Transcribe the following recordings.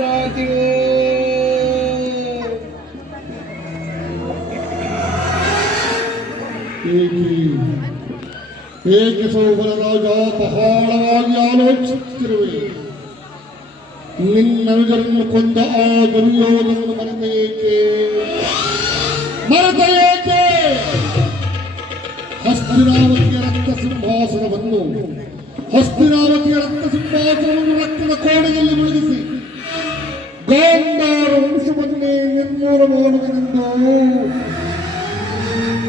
ಶಾಂತಿಯೋ. ಏಕೆ ಸೋಬರ ರಾಜ ಬಹಳವಾಗಿ ಆಲೋಚಿಸುತ್ತಿರುವೆ? ನಿನ್ನೆಲ್ಲರನ್ನು ಕೊಂದ ಆ ದುರ್ಯೋಧನನ್ನು ಮರೆತ ಏಕೆ? ಹಸ್ತಿನಾವತಿಯ ರಕ್ತ ಸಿಂಹಾಸನವನ್ನು ರಕ್ತದ ಕೋಣೆಯಲ್ಲಿ ಮುಳುಗಿಸಿ ಗಾಂಧಾರ ವಂಶವನ್ನೇ ನಿರ್ಮೂಲ ಮಾಡುವುದೆಂದು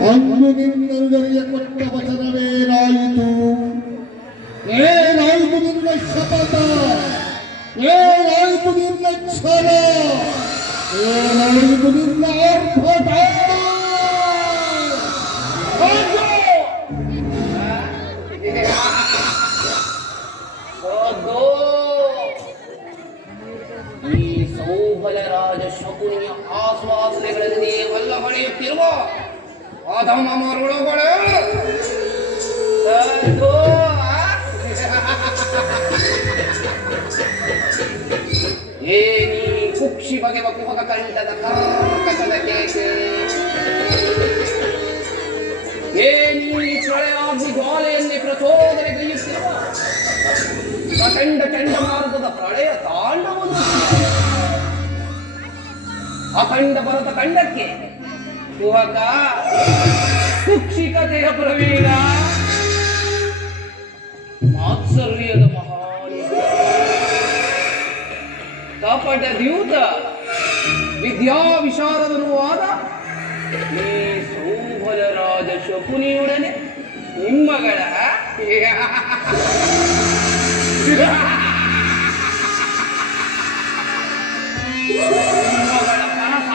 ಅಂದು ನಿನ್ನೆಲ್ಲರಿಯ ಕೊಟ್ಟ ವಚನವೇನಾಯಿತು? ಏನಾಯಿತು ನಿನ್ನ ಶಪಥ? ಏನಾಯಿತು ನಿನ್ನ ಛಲ? ಏನಾಯಿತು ನಿನ್ನ ಆರ್ಭಟ? ಈ ಸೌಬಲರಾಜ ಶಕುನಿಯ ಆಶ್ವಾಸನೆಗಳನ್ನೇ ವಲ್ಲ ಹೊಳೆಯುತ್ತಿರುವ ಅಧಮ ಮರುಳುಗಳು ಏನಿ ಕುಕ್ಷಿ ಬಗೆವ ಕುಹಕ ಕಂಠದ ಕರ್ಕಶದ ಕೇಕೆ, ಏನಿ ಪ್ರಳಯಾಗ್ನಿ ಜ್ವಾಲೆಯನ್ನೇ ಪ್ರಚೋದನೆಗೈಯುತ್ತಿರುವ ಪ್ರಚಂಡ ಚಂಡಮಾರುತದ ಪ್ರಳಯ ತಾಂಡವನು ಅಖಂಡ ಭರತ ಖಂಡಕ್ಕೆ ಕುಹಕ ಕುಕ್ಷಿಕತೆಯ ಪ್ರವೀಣ ಮಾತ್ಸರ್ಯದ ಮಹಾನಿ ಕಪಟ ದ್ಯೂತ ವಿದ್ಯಾ ವಿಶಾರದನೂ ಆದ ಈ ಸೌಭರರಾಜ ಶಕುನಿಯೊಡನೆ ನಿಮ್ಮಗಳ ಕನಸ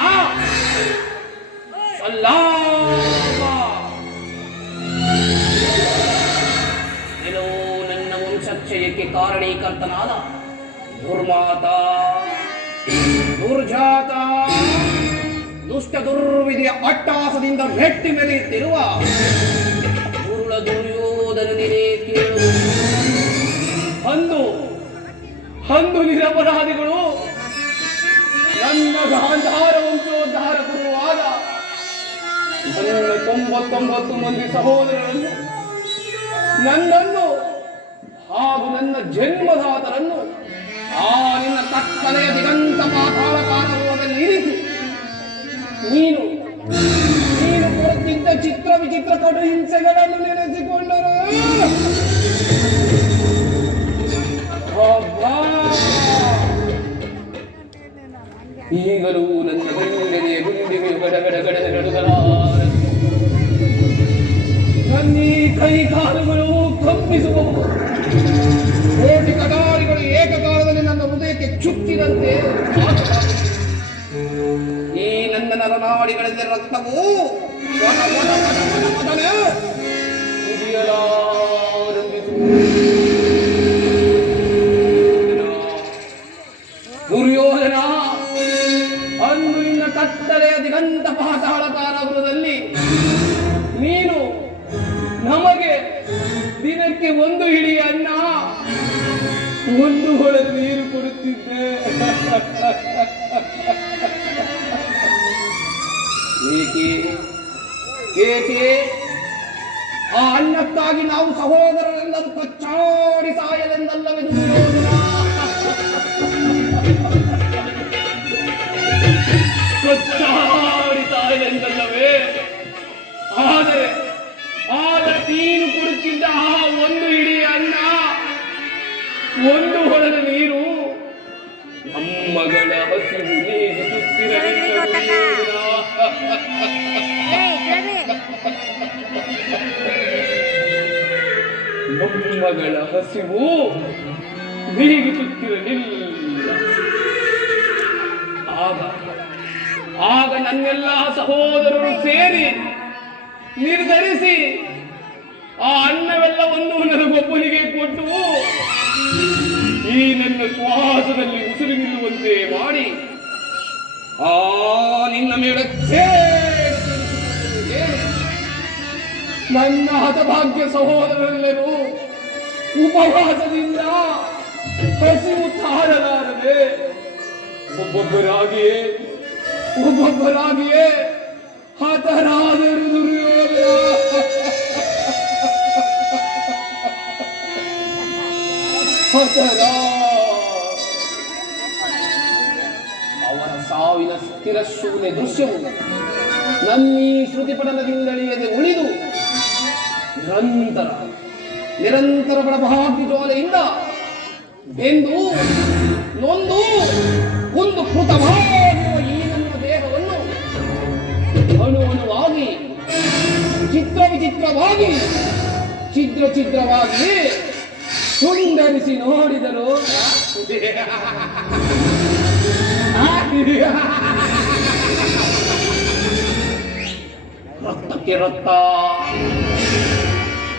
ಕೆಲವು ನನ್ನ ವಂಶಕ್ಷಯಕ್ಕೆ ಕಾರಣೀಕರ್ತನಾದ ದುರ್ಮಾತ ದುರ್ಜಾತ ದುಷ್ಟ ದುರ್ವಿಧಿಯ ಅಟ್ಟಾಸದಿಂದ ಮೆಟ್ಟಿ ಮೆರೆಯುತ್ತಿರುವ ದುರುಳ ದುರ್ಯೋಧನನೇ ಕೇಳು. ಅಂದು ನಿರಪರಾಧಿಗಳು ನನ್ನ ಗಾಂಧಾರ ವಂಶೋದ್ಧಾರ ಗುರುವಾದ ನನ್ನ 99 ಮಂದಿ ಸಹೋದರರನ್ನು, ನನ್ನನ್ನು ಹಾಗೂ ನನ್ನ ಜನ್ಮದಾತರನ್ನು ಆ ನಿನ್ನ ಕತ್ತಲೆಯ ದಿಗಂತ ಪಾತಾಳ ಕಾಲದಲ್ಲಿ ಇರಿಸಿ ನೀನು ಕೊಡುತ್ತಿದ್ದ ಚಿತ್ರ ವಿಚಿತ್ರ ಕಡು ಹಿಂಸೆಗಳನ್ನು ನೆನೆಸಿಕೊಂಡರು. ಈಗಲೂ ನನ್ನ ಗುಂಡೆಯ ಗುಂಡಿಗೆ ಗಡಗಡಗಡಗಡಗಡ ನನ್ನೀ ಕೈ ಕಾಲುಗಳು ಕಂಪಿಸುವವು. ಕೋಟಿ ಕಟಾರಿಗಳು ಏಕಕಾಲದಲ್ಲಿ ನನ್ನ ಹೃದಯಕ್ಕೆ ಚುಚ್ಚಿದಂತೆ ಈ ನನ್ನ ನರನಾಡಿಗಳಲ್ಲಿ ರಕ್ತವು ದುರ್ಯೋಧನ, ಅಂದು ನಿನ್ನ ಕತ್ತಲೆಯ ದಿಗಂತ ಪಾತಾಳ ಕಾರಾಗೃಹದಲ್ಲಿ ನೀನು ನಮಗೆ ದಿನಕ್ಕೆ 1 ಹಿಡಿ ಅನ್ನ, 1 ಹೊಳ ನೀರು ಕೊಡುತ್ತಿದ್ದೆ. ಏಕೆ ಆ ಅನ್ನಕ್ಕಾಗಿ ನಾವು ಸಹೋದರರೆಲ್ಲರೂ ಕಚ್ಚಾಡಿ ಸಾಯಲೆಂದಲ್ಲವೇ ದುರ್ಯೋಧನ? ಕಚ್ಚಾಡಿ ಸಾಯಲೆಂದಲ್ಲವೇ? ಆದರೆ ನೀನು ಕೊಡುತ್ತಿದ್ದ ಆ 1 ಹಿಡಿ ಅನ್ನ, 1 ಹೊಳದ ನೀರು ನಮ್ಮಗಳ ಹಸಿವು ನೀಗಿಸುತ್ತಿರಲಿಲ್ಲ. ನಮ್ಮಗಳ ಹಸಿವು ನೀಗಿಸುತ್ತಿರಲಿಲ್ಲ. ಆಗ ನನ್ನೆಲ್ಲ ಸಹೋದರರು ಸೇರಿ ನಿರ್ಧರಿಸಿ ಆ ಅನ್ನವೆಲ್ಲವನ್ನು ನನಗೊಬ್ಬನಿಗೆ ಕೊಟ್ಟು ಈ ನನ್ನ ಶ್ವಾಸದಲ್ಲಿ ಉಸಿರು ನಿಲ್ಲುವಂತೆ ಮಾಡಿ ಆ ನಿನ್ನ ಮೇಲೆ ನನ್ನ ಹತಭಾಗ್ಯ ಸಹೋದರರೆಲ್ಲರೂ ಉಪವಾಸದಿಂದ ಹಸಿವು ತಾಳಲಾರದೆ ಒಬ್ಬೊಬ್ಬರಾಗಿಯೇ ಹತರಾದರು ದುರ್ಯೋಧನ. ಅವರ ಸಾವಿನ ಸ್ಥಿರಶೂನ್ಯ ದೃಶ್ಯವು ನನ್ನೀ ಶ್ರುತಿಪಟಲದಿಂದಳಿಯದೆ ಉಳಿದು ನಿರಂತರ ಪ್ರಭಾಗ್ಯ ಜ್ವಾಲೆಯಿಂದ ಬೆಂದು ನೊಂದು ಒಂದು ಕೃತವಾಗಿರುವ ಈ ನನ್ನ ದೇಹವನ್ನು ಅಣುವಾಗಿ ವಿಚಿತ್ರವಾಗಿ ಛಿದ್ರವಾಗಿ ಸುಂದರಿಸಿ ನೋಡಿದರು. ರಕ್ತಕ್ಕೆ ರಕ್ತ,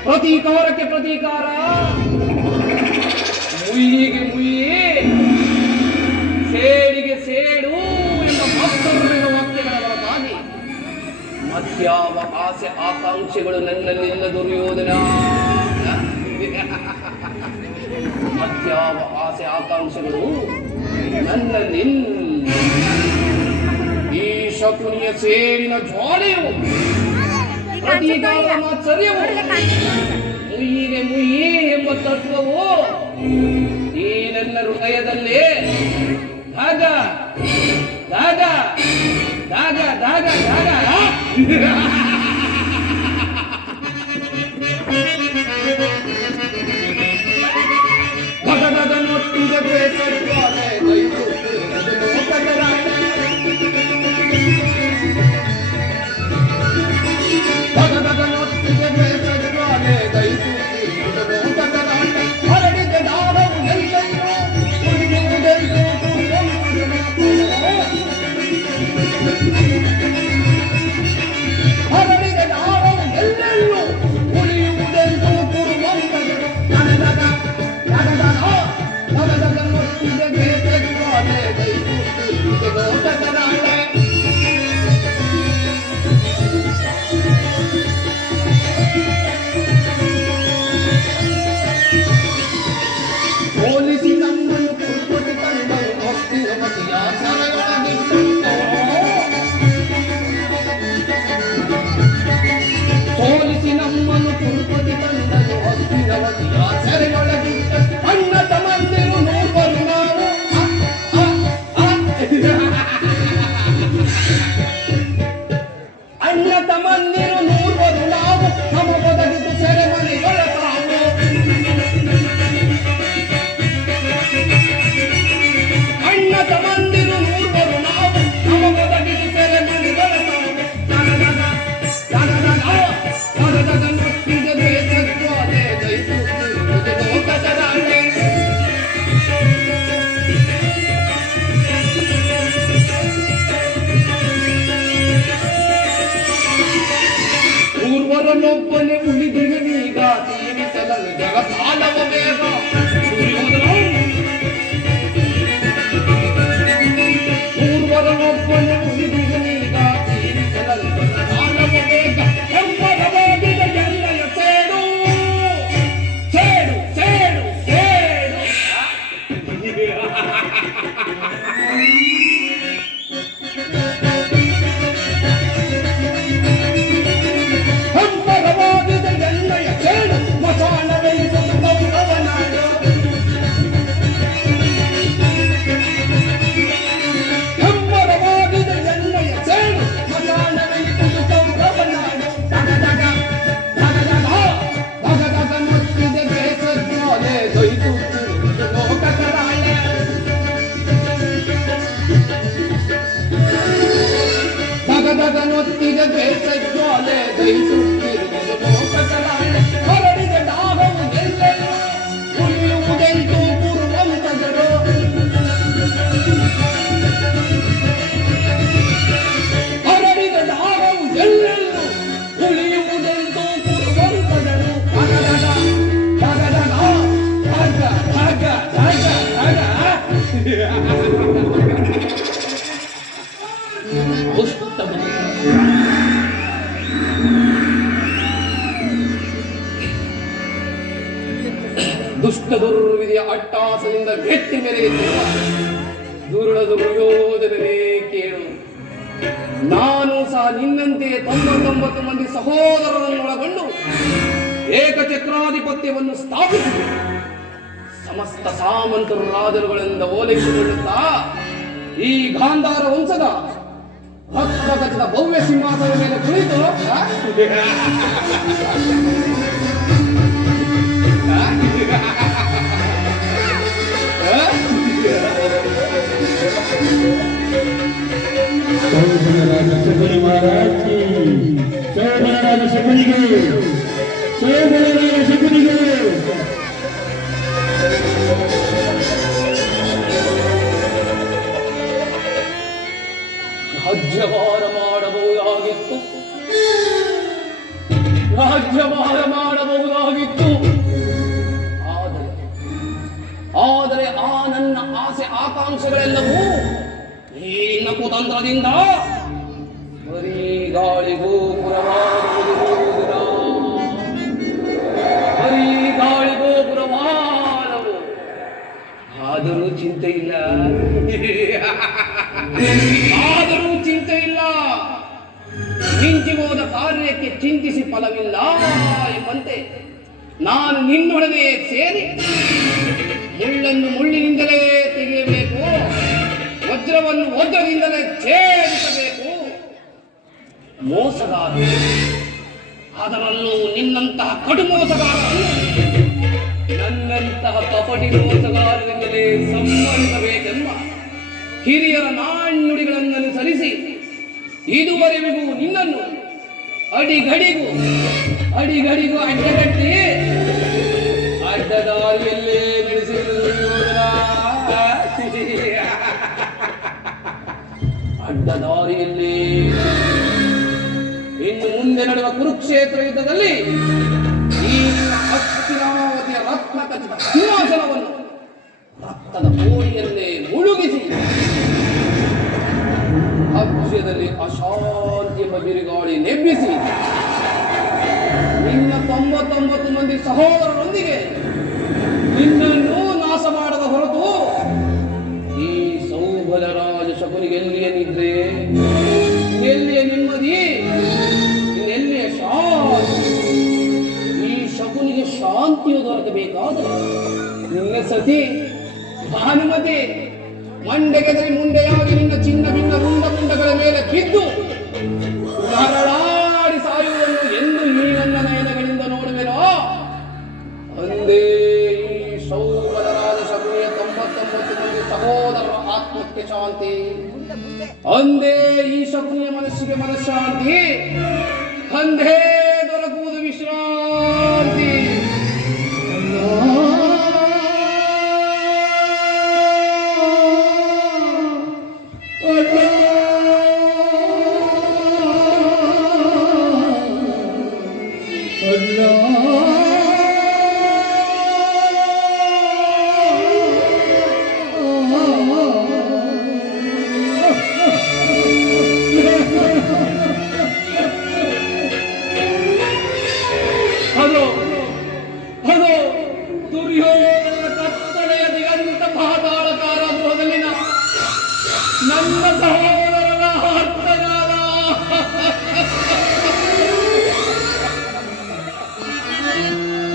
ಪ್ರತೀಕಾರಕ್ಕೆ ಪ್ರತೀಕಾರ, ಮುಯ್ಯಿಗೆ ಮುಯ್ಯಿ, ಸೇಡಿಗೆ ಸೇಡು ಎಂಬ ಮತ್ತೊಂದು ವಾಕ್ಯಗಳ ಹೊರತಾಗಿ ಮತ್ಯಾವ ಆಸೆ ಆಕಾಂಕ್ಷೆಗಳು ನನ್ನಲ್ಲಿಲ್ಲ ದುರ್ಯೋಧನ. ಮತ್ಯಾವ ಆಸೆ ಆಕಾಂಕ್ಷೆಗಳು ನನ್ನಲ್ಲಿಲ್ಲ. ಈ ಶಕುನಿಯ ಸೇರಿನ ಜ್ವಾಲೆಯು, ಪ್ರತೀಕಾರದ ಮಾತ್ಸರ್ಯವು, ಮುಯ್ಯಿಗೆ ಮುಯ್ಯಿ ಎಂಬ ತತ್ವವು ಈ ನನ್ನ ಹೃದಯದಲ್ಲಿ ಧಾಗ ಧಾಗ ಧಾಗ ಧಾಗ ಧಾಗ ಪೂರ್ವರನೊಬ್ಬನೇ ಉಳಿದಿರನೀಗ ಜೀವಿಸಲಲು ಜಗತ್ತಾಲವ ಬೇಗ. ಪೂರ್ವರನೊಬ್ಬನೇ ಉಳಿದಿರನೀಗ ಜೀವಿಸಲಲು ಜಗತ್ತಾಲವ ಬೇಗ. ಎಂಬರವಾದಿದ ಎಲ್ಲಯ ಸೇಡು ಸೇಡು ಸೇಡು ಸೇಡು. ನೊತ್ತಿದ ಬೇಸಜ್ವಾಲೆ ದಹಿಸುತ್ತಿರುವುದು ಲೋಕದಲಾಳೆ. ಹೊರಡಿದ ದಾಹವು ಎಲ್ಲೆಲ್ಲೋ ಉಳಿಯುವುದೆಂದು ಪೂರ್ವಂತದರು. ಹೊರಡಿದ ದಾಹವು ಎಲ್ಲೆಲ್ಲೋ ಉಳಿಯುವುದೆಂದು ಪೂರ್ವಂತದರು. ದುಷ್ಟ ದುರ್ವಿಧಿಯ ಅಟ್ಟಾಸದಿಂದ ಗಟ್ಟಿ ಮೆರೆಯುತ್ತಿರುವ ದುರುಳದು ಯೋಧನೇ ಕೇಳು. ನಾನು ಸಹ ನಿನ್ನಂತೆ 99 ಮಂದಿ ಸಹೋದರರನ್ನೊಳಗೊಂಡು ಏಕಚಕ್ರಾಧಿಪತ್ಯವನ್ನು ಸ್ಥಾಪಿಸಿದೆ. ಸಮಸ್ತ ಸಾಮಂತರು ರಾಜರುಗಳಿಂದ ಓಲೈಸಿಕೊಳ್ಳುತ್ತಾ ಈ ಗಾಂಧಾರ ವಂಶದ ರತ್ನಖಚಿತ ಭವ್ಯ ಸಿಂಹಾಸನದ ಮೇಲೆ ಕುಳಿತು ಶೋಭನರಾಜ ಶಕುನಿ ಮಹಾರಾಜ್ ಕಿ ಶೋಭನರಾಜ ಶಕುನಿಗೆ ಶೋಭನರಾಜ ಶಕುನಿಗೆ ರಾಜ್ಯಭಾರ ಮಾಡಬಹುದಾಗಿತ್ತು, ರಾಜ್ಯಭಾರ ಮಾಡಬಹುದಾಗಿತ್ತು. ಆದರೆ ಆ ನನ್ನ ಆಸೆ ಆಕಾಂಕ್ಷೆಗಳೆಲ್ಲವೂ ಈ ನಕುತಂತ್ರದಿಂದ ಬರೀ ಗಾಳಿಗೂ ಪುರವಾಗುವುದಿಲ್ಲ, ಬರೀ ಗಾಳಿಗೂ ಪುರವಾದವು. ಆದರೂ ಚಿಂತೆ ಇಲ್ಲ, ಆದರೂ ಚಿಂತೆ ಇಲ್ಲ. ನಿಂತು ಹೋದ ಕಾರ್ಯಕ್ಕೆ ಚಿಂತಿಸಿ ಫಲವಿಲ್ಲ ಎಂಬಂತೆ ನಾನು ನಿನ್ನೊಡನೆ ಸೇರಿ ಮುಳ್ಳನ್ನು ಮುಳ್ಳಿನಿಂದಲೇ ತೆಗೆಯಬೇಕು, ವಜ್ರವನ್ನು ವಜ್ರದಿಂದಲೇ ಛೇದಿಸಬೇಕು. ಮೋಸಗಾರ, ಅದರಲ್ಲೂ ನಿನ್ನಂತಹ ಕಡು ಮೋಸಗಾರರನ್ನು ನನ್ನಂತಹ ಕಪಟಿ ಮೋಸಗಾರರಿಂದಲೇ ಸಂಹರಿಸಬೇಕೆಂಬ ಹಿರಿಯರ ನಾಣ್ಣುಡಿಗಳನ್ನು ಅನುಸರಿಸಿ ಇದುವರೆಗೂ ನಿನ್ನನ್ನು ಅಡಿಗಡಿಗೂ ಅಡ್ಡಗಟ್ಟಿ ಅಡ್ಡದಾರಿಯಲ್ಲೇ ನಡೆಸಿರುವುದರ ಅಡ್ಡದಾರಿಯಲ್ಲೇ ಇನ್ನು ಮುಂದೆ ನಡೆಯುವ ಕುರುಕ್ಷೇತ್ರ ಯುದ್ಧದಲ್ಲಿ ಈ ಹಸ್ತಿನಾವತಿಯ ರತ್ನ ಖಚಿತ ಸಿಂಹಾಸನವನ್ನು ರಕ್ತದ ಕೋಡಿಯಲ್ಲೇ ಮುಳುಗಿಸಿ ರಾಜ್ಯದಲ್ಲಿ ಅಶಾಂತಿ ಎಂಬ ಬಿರುಗಾಳಿ ನೆಬ್ಬಿಸಿ ನಿನ್ನ 99 ಮಂದಿ ಸಹೋದರರೊಂದಿಗೆ ನಿನ್ನನ್ನು ನಾಶ ಮಾಡದ ಹೊರತು ಈ ಸೌಭಲರಾಜ ಶಕುನಿಗೆ ಎಲ್ಲಿಯ ನಿದ್ರೆ, ಎಲ್ಲಿಯ ನೆಮ್ಮದಿ, ಎಲ್ಲಿಯ ಶಾಂತಿ? ಈ ಶಕುನಿಗೆ ಶಾಂತಿಯು ದೊರಕಬೇಕಾದರೆ ನಿನ್ನ ಸತಿ ಭಾನುಮತಿ ಮಂಡೆಗೆದರಿ ಮುಂಡೆಯಾಗಿ ನಿನ್ನ ಚಿನ್ನ ಭಿನ್ನ ಮುಂಡಗಳ ಮೇಲೆ ಬಿದ್ದು ನರಳಾಡಿ ಸಾಯುವುದನ್ನು ಎಂದು ಈ ನನ್ನ ನಯನಗಳಿಂದ ನೋಡುವೆನೋ, ಅಂದೇ ಈ ಸೌಭಲರಾಜ ಶಕುನಿಯ 99 ಮಂದಿ ಸಹೋದರರ ಆತ್ಮಕ್ಕೆ ಶಾಂತಿ, ಅಂದೇ ಈ ಶಕುನಿಯ ಮನಸ್ಸಿಗೆ ಮನಃಶಾಂತಿ, ಅಂದೇ ದೊರಕುವುದು ವಿಶ್ರಾಂತಿ. ನನ್ನ ಸಹೋದರನ ಆರ್ತನಾದ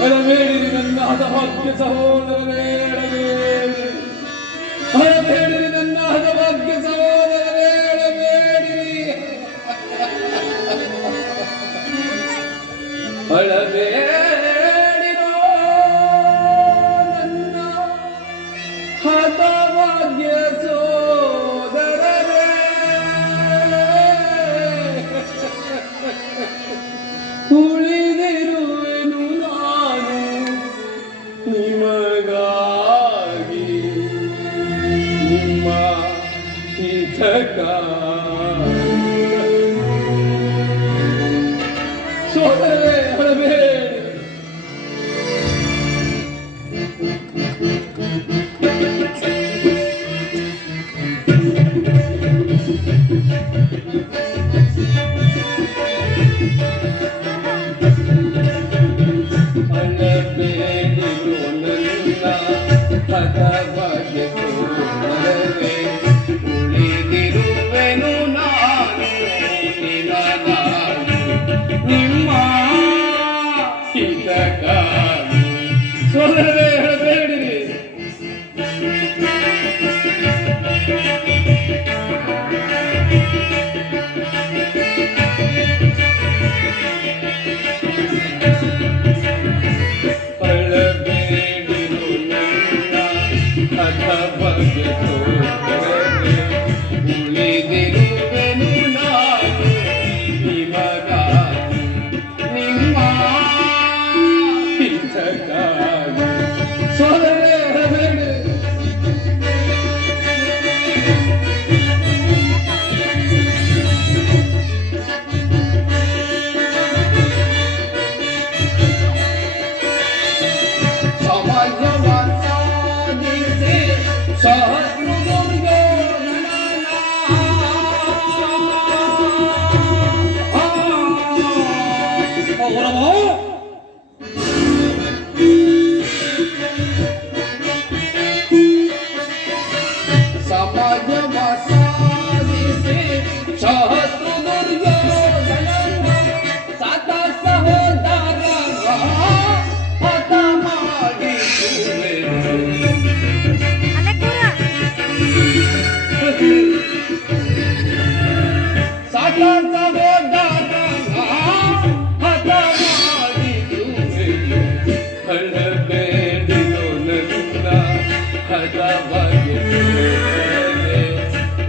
ಎಡಬೇಡಿರಿ, ನನ್ನ ಹದಭಾಗ್ಯ ಸಹೋದರನೇ ಎಡಬೇಡಿರಿ, ಹೊರಬೇಡಿರಿ, ನನ್ನ ಹದಭಾಗ್ಯ ಸಹೋದರನೇ ಎಡಬೇಡಿರಿ, ಅಳಬೇಡಿರೋ ನನ್ನ ಹದಭಾಗ್ಯ ಉಳಿದಿರುವೆನು ನಾನು ನಿಮಗಾಗಿ, ನಿಮ್ಮ ಹಿತಕ್ಕಾಗಿ. ಸೋದರೇ ಅಳಬೇಡಿ, ಹದಭಾಗ್ಯ ಸೋದರವೇ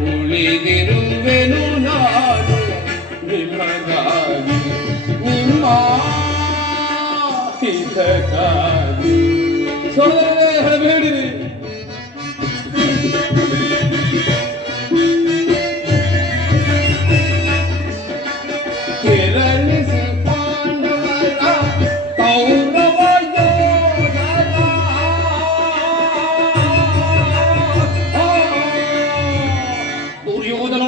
ಉಳಿದಿರುವೆನು ನಾನು ನಿಮಗಾಗಿ ನಿಮ್ಮ ಹಿತಕ್ಕಾಗಿ. ಸೋದರರೇ, ಹೇಳಬೇಡಿರಿ. ಕೆರಳಿಸಿ ಪಾಂಡವರ ಕೌರವ ಯೋಧರ ದುರ್ಯೋಧನ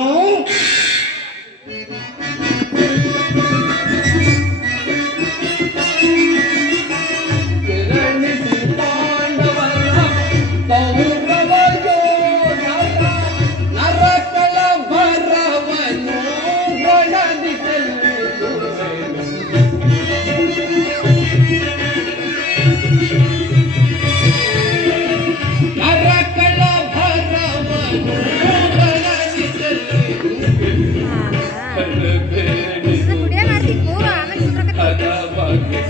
ಕೆರಳಿಸಿ ಪಾಂಡವರ ಕೌರವ ಯೋಧರ ನರಕಳ ಭರವನ್ನು ನರಕಳ ಭರವನ್ನು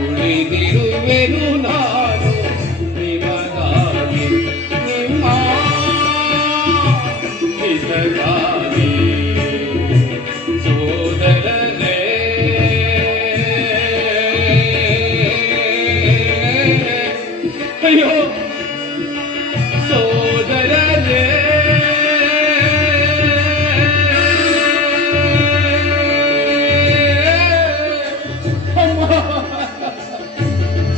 ಉಳಿದಿರುವೆನು ನಾನು ನಿಮಗಾಗಿ ನಿಮ್ಮ ಹಿತಕ್ಕಾಗಿ. ಸೋದರರೇ, ಅಯ್ಯೋ ಸೋದರರೇ, ಅಮ್ಮ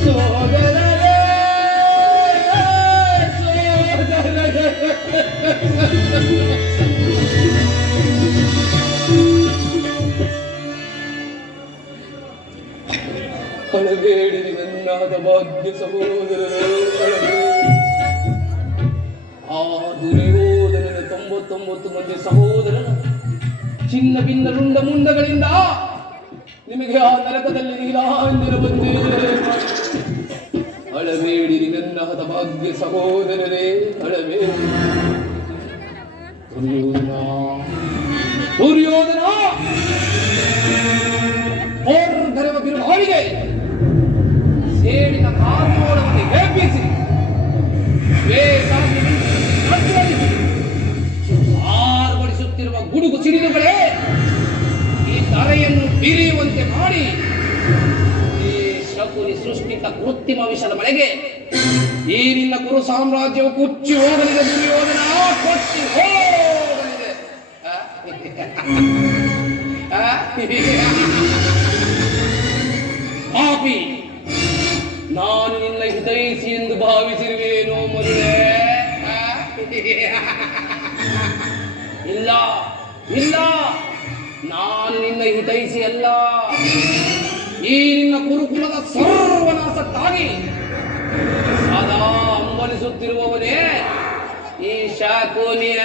ಸೋದರರೇ, ಸೋದರರೇ. ಅಳಬೇಡಿರಿ ನನ್ನಾದ ಭಾಗ್ಯ ಸಹೋದರರೇ, ಆ ದುರ್ಯೋಧನನ 99 ಮಂದಿ ಸಹೋದರನ ಚಿನ್ನ ಭಿನ್ನ ರುಂಡ ಮುಂಡಗಳಿಂದ ನಿಮಗೆ ಆ ನರಕದಲ್ಲಿ ನೀಲಾಂಜನ ಬಂದೇ. ಅಳಬೇಡಿರಿ ನನ್ನ ಹತಭಾಗ್ಯ ಸಹೋದರರೇ, ಅಳಬೇಡಿ. ದುರ್ಯೋಧನ ದುರ್ಯೋಧನ ಓರ್ಧರ್ಮ ಬಿರುಗಾಳಿಗೆ ಸೇಡಿನ ಕಾಲೋಳವನ್ನು ಹೇಪಿಸಿ ಆರ್ಭಟಿಸುತ್ತಿರುವ ಗುಡುಗು ಸಿಡಿಲುಗಳೇ ಈ ಧರೆಯನ್ನು ಬಿರಿಯುವಂತೆ ಮಾಡಿ ಈ ಶಕುನಿ ಸೃಷ್ಟಿತ ಕೃತ್ರಿಮ ವಿಷದ ಮಳೆಗೆ ಈ ನಿನ್ನ ಕುರು ಸಾಮ್ರಾಜ್ಯವು ಕುಚ್ಚಿ ಹೋಗಲಿದೆ. ದುರ್ಯೋಧನ ಕೊಚ್ಚಿ ಹೋಗಲಿದೆ. ಪಾಪಿ, ನಾನು ನಿನ್ನ ಹಿತೈಷಿ ಎಂದು ಭಾವಿಸಿರುವೇನೋ ಮರುಳೆ? ಇಲ್ಲ ಇಲ್ಲ, ನಾನು ನಿನ್ನ ಹಿತೈಷಿ ಅಲ್ಲ. ಈ ನಿನ್ನ ಕುರುಕುಲದ ಸರ್ವನಾಶಕ್ಕಾಗಿ ಸದಾ ಹಂಬಲಿಸುತ್ತಿರುವವನೇ ಈ ಶಕುನಿಯ.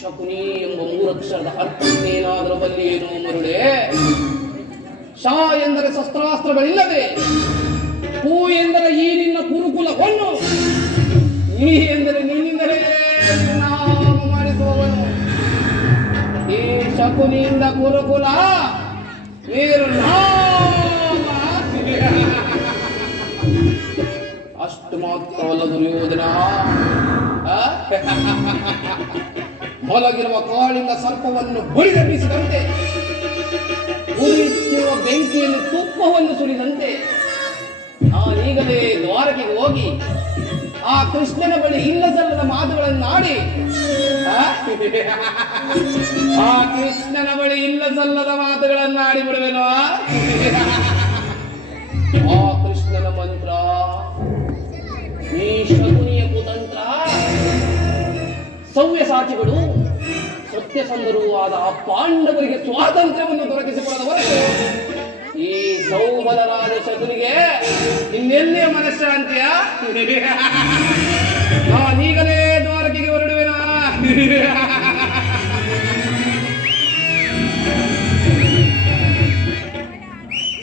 ಶಕುನಿ ಎಂಬ 3 ಅಕ್ಷರದ ಅರ್ಥವೇನಾದರೂ ಬಲ್ಲಿಯೇನೋ ಮರುಳೆ? ಶಾ ಎಂದರೆ ಶಸ್ತ್ರಾಸ್ತ್ರಗಳಿಲ್ಲದೆ, ಹೂ ಎಂದರೆ ಈ ನಿನ್ನ ಕುರುಕುಲವನ್ನು, ನೀ ಎಂದರೆ ನಿನ್ನಿಂದಲೇ ನಿರ್ನಾಮ ಮಾಡಿಸುವವನು. ಈ ಶಕುನಿಯಿಂದ ಕುರುಕುಲ ನಿರ್ನಾಮ. ಅಷ್ಟು ಮಾತ್ರವಲ್ಲ ದುರ್ಯೋಧನ, ಮೊಲಗಿರುವ ಕಾಳಿಂಗ ಸರ್ಪವನ್ನು ಬಡಿದೆಬ್ಬಿಸಿದಂತೆ, ಉರಿಯುತ್ತಿರುವ ಬೆಂಕಿಯಲ್ಲಿ ತುಪ್ಪವನ್ನು ಸುರಿದಂತೆ, ನಾನೀಗಲೇ ದ್ವಾರಕೆಗೆ ಹೋಗಿ ಆ ಕೃಷ್ಣನ ಬಳಿ ಇಲ್ಲಸಲ್ಲದ ಮಾತುಗಳನ್ನಾಡಿ ಆ ಕೃಷ್ಣನ ಬಳಿ ಇಲ್ಲಸಲ್ಲದ ಮಾತುಗಳನ್ನಾಡಿ ಬಿಡುವೆನು. ಆ ಕೃಷ್ಣನ ಮಂತ್ರ, ಈ ಶಕುನಿಯ ಕುತಂತ್ರ, ಸವ್ಯಸಾಚಿಗಳು ಸತ್ಯಸಂಧರೂ ಆದ ಆ ಪಾಂಡವರಿಗೆ ಸ್ವಾತಂತ್ರ್ಯವನ್ನು ದೊರಕಿಸಿಕೊಡದವರೆಗೂ ಈ ಸೌಬಲರಾದ ಶಕುನಿಗೆ ಇನ್ನೆಲ್ಲಿಯ ಮನಃಶಾಂತಿಯ? ನಾನೀಗಲೇ ದ್ವಾರಕೆಗೆ ಹೊರಡುವೆನಾ?